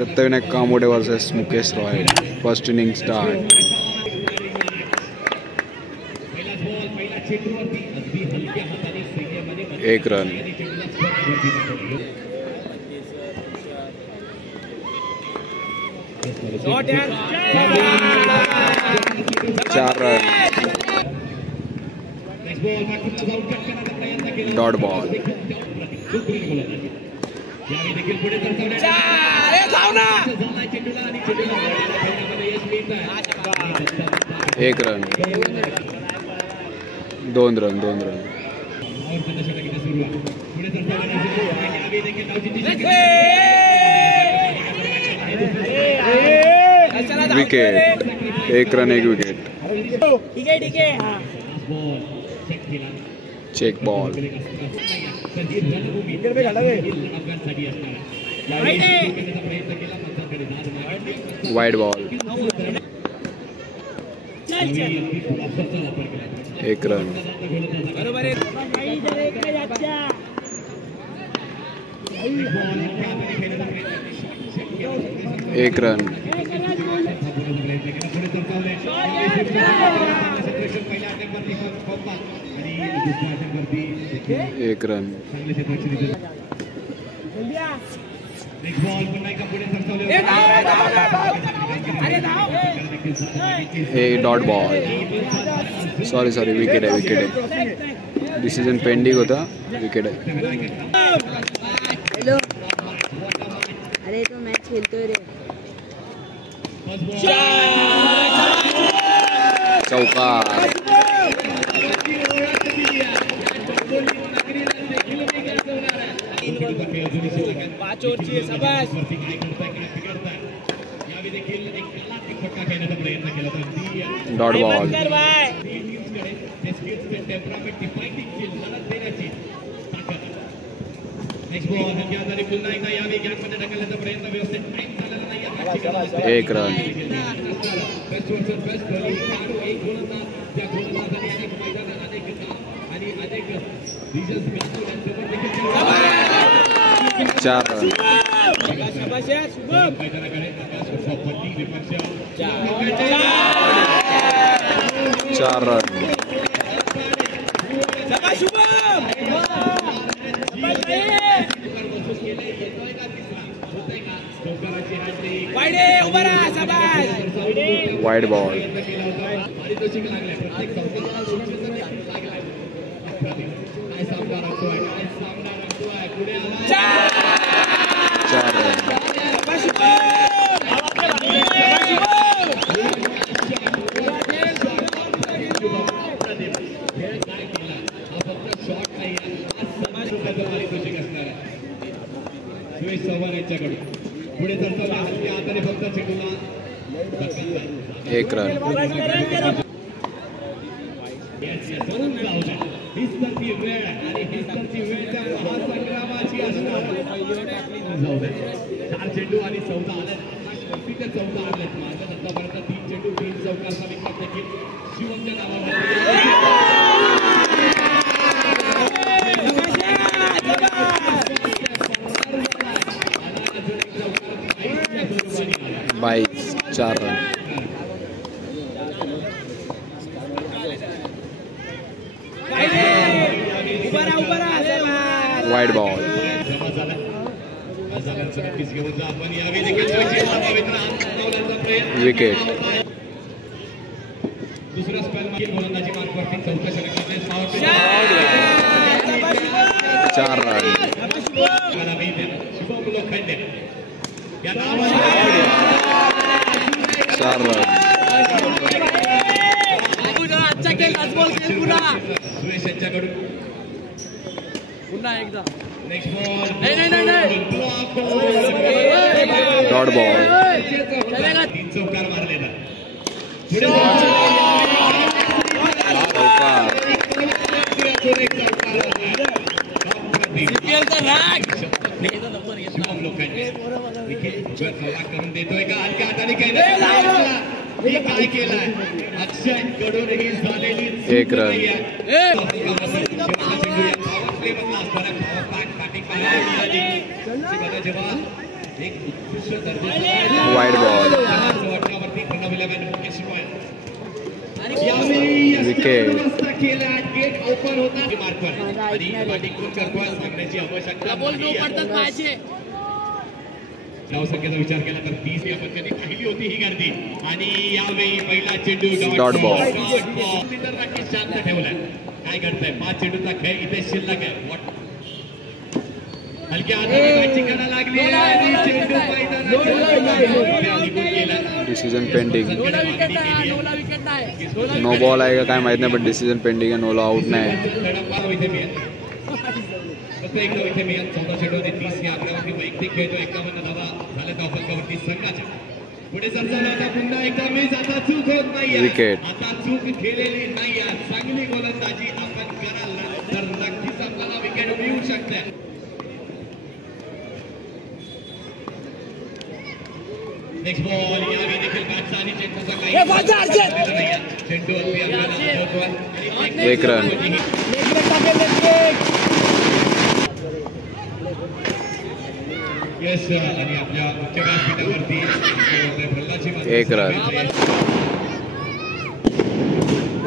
Satyavinayak Kamode versus Mukesh Roy. First inning start. एक run. 4 run. Dot ball. 1 run. 2 run. Wicket. 1 run 1 wicket. ठीक है. Check ball. Wide ball. 1 run. 1 run. 1 run. Dot ball. Sorry wicket आहे. Decision pending होता. Wicket आहे. Hello. अरे तो match खेळतोय रे. चौकार. Dot ball. एक run. 4 run. 4 run. Wide ball. 4 run. एक रन. चार चेंडू आणि 14 आले. 14 आले. आतापर्यंत 3 चेंडू 3 चौकारचा विकेट देखील शिवमच्या नावावर. बाईस. 4 रन. Wide ball. विकेट. दुसऱ्या स्पेल गोलंदाजी मार्कवरती 4 षटकामध्ये 4 रन. शुभम लोखंडे 4 रन. सुरेश यांच्याकडून पुन्हा एकदा. Dot ball. 3 चौकार मारलेला. शुभम लोखंडे करून देतोय का? हलक्या हाताने काय केलाय? अक्षय कडूनही झालेली 1 रन. एक उत्कृष्ट दर्जाचा वाईड बॉल. वरती प्रणवलेला मुकेश रॉय यावेळी विकेट. केला गेट ओपन होता मार्कवर आणि बॅटिंग कोण करतोय सांगण्याची आवश्यकता बॉल नो पडतात पाहिजे. धावसंख्येचा विचार केला तर 30 या आपण कधी पाहिली होती ही गर्दी आणि यावेळी पहिला चेंडू डॉट बॉल. नक्की शांत ठेवलाय. काय करताय 5 चेंडूचा खेळ इथे शिल्लक आहे. हलक्या हाताने बॅटिंग करायला लागली आणि चेंडू मैदानात डिसिजन पेंडिंग. नो बॉल आहे का काय माहित नाही, पण डिसिजन पेंडिंग आहे. नोला आउट नाही. एकदा इथे मी 14 चेंडूने 30 या आकड्यावरती वैयक्तिक खेळतो. 51 धावा झाल्या धावफलकावरती संघाच्या. पुढे सरसावला होता पुन्हा एकदा मिस. आता चूक होत नाही. विकेट. आता चूक केलेली नाही. चांगली गोलंदाजी आपण कराल तर नक्कीच आपल्याला विकेट मिळू शकते. नेक्स्ट बॉल यावेळी देखील बॅटचा आणि चेंडूचा काही चेंडू अगदी आपल्याला आठवतोय. 1 रन. यस आणि आपल्या मुख्य व्यासपीठावरती 1 रन.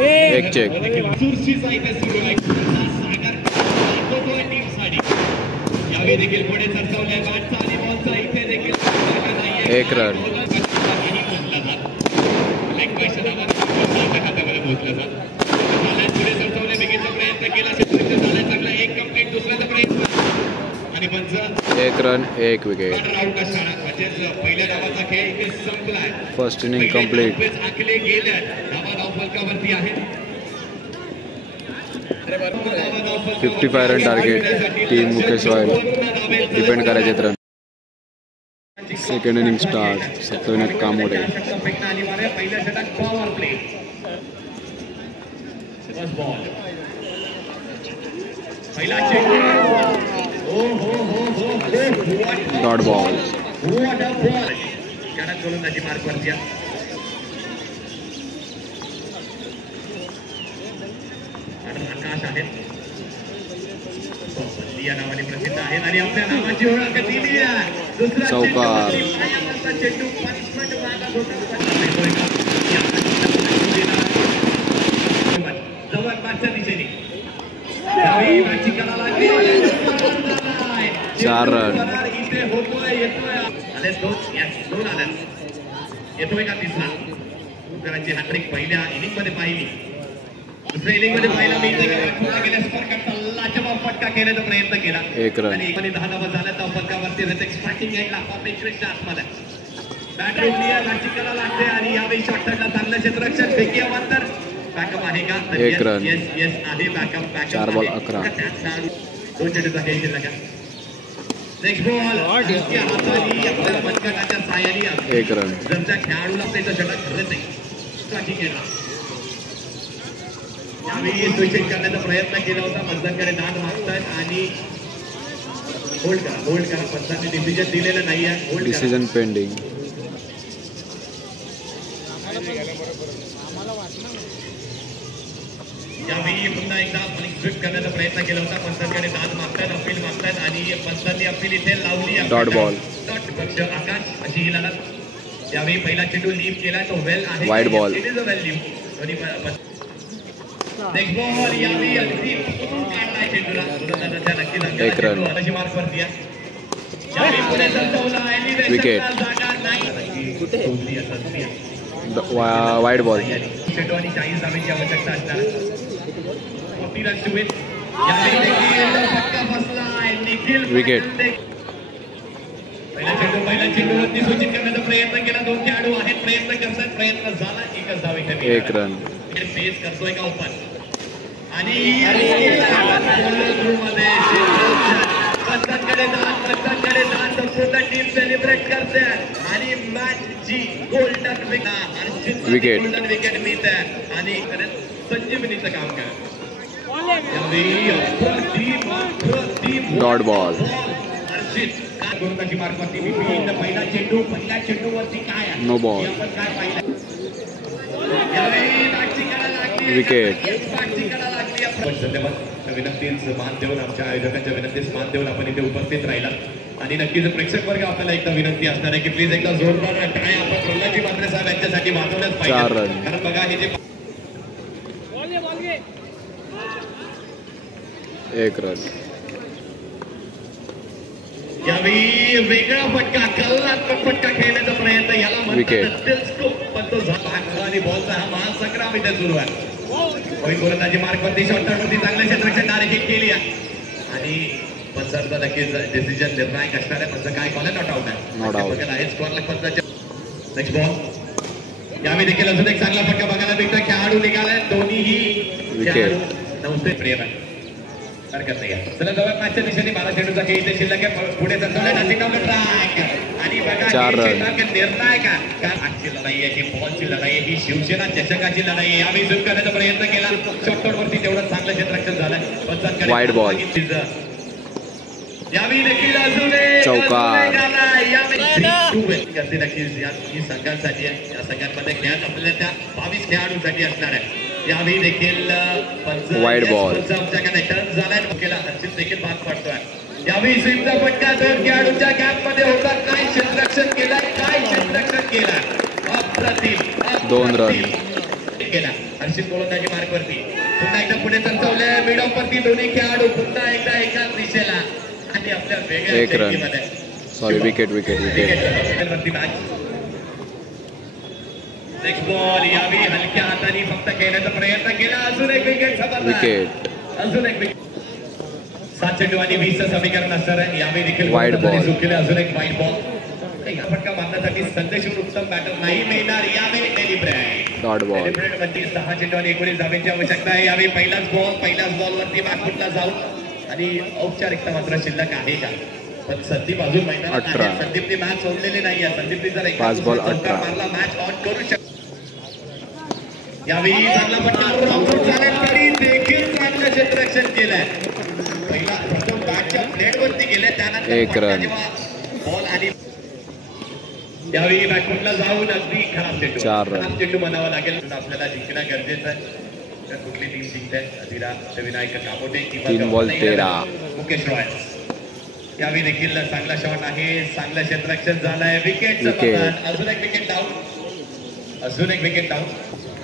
1 चेक. चुरशी साहित्य सुरू आहे. सागर दाखवतोय टीम साठी. यावेळी देखील पुढे सरसावलाय बॅटचा आणि बॉलचा. इथे देखील 1 रन. पुढे सरसावले बेगीचा प्रयत्न केला. झालाय चांगला. एक कंप्लीट. दुसऱ्याचा प्रयत्न आणि पंच 1 रन 1 विकेट. म्हणजेच पहिल्या डावाचा खेळ इथे संपलाय. First inning complete. आखले गेले. धावा धावफलकावरती आहेत. 55 run target. Team Mukesh Royal depend करायचे run. Second inning start. Satyavinayak Kamode. पहिल्या षटक पॉवर प्ले. पहिला चेंडू. Dot ball. कडक गोलंदाजी मार्कवरती. आकाश आहेत या नावाने प्रसिद्ध आहेत आणि आपल्या नावाची ओळख दिली आहे. चौकार. चेंडू पनिशमेंट मागत होता. जवळ पाचच्या दिशेने 4 रन. इथे होतोय येतोय. येतोय का तिसरा. करांची हॅट्रिक पहिल्या इनिंग मध्ये पाहिली. दुसऱ्या इनिंग मध्ये पाहिला मी गेल्या स्पर्काचा लाजवाब फटका खेळण्याचा प्रयत्न केला. 1 रन. आणि 10 धावा झाल्या धावफलकावरती स्टार्टिंग एकला श्रेष्ठ आतमध्ये बॅट रोखली आहे. बॅटिंग करायला लागते आणि यावेळी शॉर्टकटला चांगलं क्षेत्ररक्षण फेकी अंतर. बॅकअप आहे का. 1 रन. येस येस आहे बॅकअप. 4 बॉल 11. 2 चेंडूचा खेळ शिल्लक. नेक्स्ट बॉल हाताने आपल्याला पटकाच्या साहाय्याने 1 रन. जरच्या खेळाडूला त्याचं षटक ठरत नाही. स्टार्टिंग केला. यावेळी स्विचिंग करण्याचा प्रयत्न केला होता. पंचांकडे दाद मागतायत आणि होल्ड करा. पंचांनी डिसिजन दिलेलं नाही आहे. Hold decision pending. यावेळी पुन्हा एकदा स्विफ्ट करण्याचा प्रयत्न केला होता. पंचांकडे दाद मागतायत. अपील मागतायत आणि पंचांनी अपील इथे लावली. Dot ball. डॉट पक्ष आकाश अशी ही लढत. यावेळी पहिला चेंडू लीव केला तो वेल आहे. Wide ball. नेक्स्ट बॉल यावेळी अगदी काढलाय चेंडूला. नक्कीच 1 रन. मार्कवरती आहे. पुढे सरसावला. विकेट. जागा नाही. Wide ball. चेंडू आणि 40 धावेची आवश्यकता असणार. 40 रन टू विन. फटका बसलाय. निखिल विकेट. पहिला चेंडूवरती सूचित करण्याचा प्रयत्न केला. 2 खेळाडू आहेत. प्रयत्न करतात. प्रयत्न झाला. एकच धाव इथे. 1 रन. फेस करतोय का ओपन आणि पंचांकडे जात संपूर्ण टीम सेलिब्रेट करते आणि मॅचची गोल्डन विकेट. गोल्डन विकेट मिळते आणि संजीवनीचं काम करत. Dot ball. गोलंदाजी मार्कवरती पहिला चेंडूवरती काय आहे. No ball. आपण काय पाहिलं. विकेट. विनंतीच मान देऊन आमच्या आयोजकांच्या विनंतीस मान देऊन आपण इथे उपस्थित राहिला आणि नक्कीच प्रेक्षक वर्ग आपल्याला एकदा विनंती असणार आहे की प्लीज एकदा जोरदार टाळ्या आपण प्रल्हादजी म्हात्रे साहेब यांच्यासाठी वाजवल्याच पाहिजे. कारण बघा हे जे 1 रन. यावेळी वेगळा फटका कल्लात्मक फटका खेळण्याचा प्रयत्न याला Wicket. म्हणतात पण तो झाला आणि बॉलचा हा महासंग्राम इथे सुरू आहे. गोलंदाजी मार्कवरती शॉर्टवरती चांगलं क्षेत्ररक्षण डायरेक्ट केली आहे आणि पंचांचा नक्कीच डिसिजन निर्णायक असणार आहे. पंच काय कॉल नॉट आउट आहे स्कोअर पंचाच्या. नेक्स्ट बॉल यावेळी देखील अजून एक चांगला फटका बघायला मिळतो. खेळाडू निघालाय दोन्हीही खेळाडू नव्हते प्रेम आहे हरकत नाही. चला जवळ मॅचच्या दिशेने 12 चेंडूचा खेळ इथे शिल्लक आहे. पुढे आणि बघा निर्णायक आजची लढाई आहे ही बॉलची लढाई आहे ही शिवसेना चषकाची लढाई आहे. यावेळी झूम करण्याचा प्रयत्न केला शॉर्टवरती तेवढं चांगलं क्षेत्ररक्षण झालं. वाईड बॉल यावेळी देखील अजून चौकार. नक्कीच ही संघांसाठी आहे. या संघांमध्ये खेळत आपल्याला त्या 22 खेळाडूंसाठी असणार आहे. यावेळी देखील वाईड बॉल आमच्याकडे टर्न झालाय केला अर्जित देखील भाग पडतोय. यावेळी स्वीपचा फटका 2 खेळाडूंच्या गॅप मध्ये होता. काय क्षेत्ररक्षण केलाय काय क्षेत्ररक्षण केलाय अप्रतिम 2 रन केला. हर्षित गोलंदाजी मार्कवरती पुन्हा एकदा पुढे संचवलंय मिड ऑफ वरती दोन्ही खेळाडू पुन्हा एकदा एकाच दिशेला आणि आपल्या वेगळ्या 1 रन. सॉरी विकेट वरती मॅच. नेक्स्ट बॉल यावेळी हलक्या हाताने फक्त खेळण्याचा प्रयत्न केला. अजून एक विकेट अजून एक विकेट. 7 चेंडू आणि 20चं समीकरण असणार आहे. यावेळी देखील वाईड बॉल अजून एक वाईड बॉल. फटका मारण्यासाठी संदेशवर उत्तम बॅटर नाही मिळणार. यावेळी डेलिब्रेट डॉट बॉल मध्ये 6 चेंडू आणि 19 धावेची आवश्यकता आहे. यावेळी पहिलाच बॉल वरती बॅकफुटला जाऊन आणि औपचारिकता मात्र शिल्लक आहे का पण संदीप अजून मैदानात आहे. संदीपने मॅच सोडलेली नाहीये. संदीपने जर 5 बॉल 18 मारला मॅच ऑन करू शकतो. यावेळी चांगला फटका तरी देखील चांगलं क्षेत्ररक्षण केलंय. पहिला प्रथम बॅटच्या प्लेटवरती गेले त्यानंतर 1 रन. बॉल आणि यावेळी बॅकफुटला जाऊन अगदी खराब चेंडू म्हणावा लागेल. आपल्याला जिंकणं गरजेचं आहे. तर कुठली टीम जिंकते अजिरा विनायक कामोटे किंवा 3 बॉल 13 मुकेश रॉय. यावेळी देखील चांगला शॉट आहे. चांगलं क्षेत्ररक्षण झालंय. विकेट अजून एक विकेट डाऊन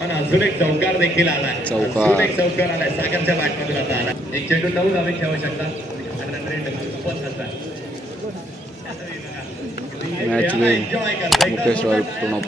आणि अजून एक चौकार देखील आलाय. अजून एक चौकार आलाय सागरच्या बॅटमधून आता आला. 1 चेंडू 9 धावे ठेवू शकता. मॅच विन मुकेश रॉय पूर्ण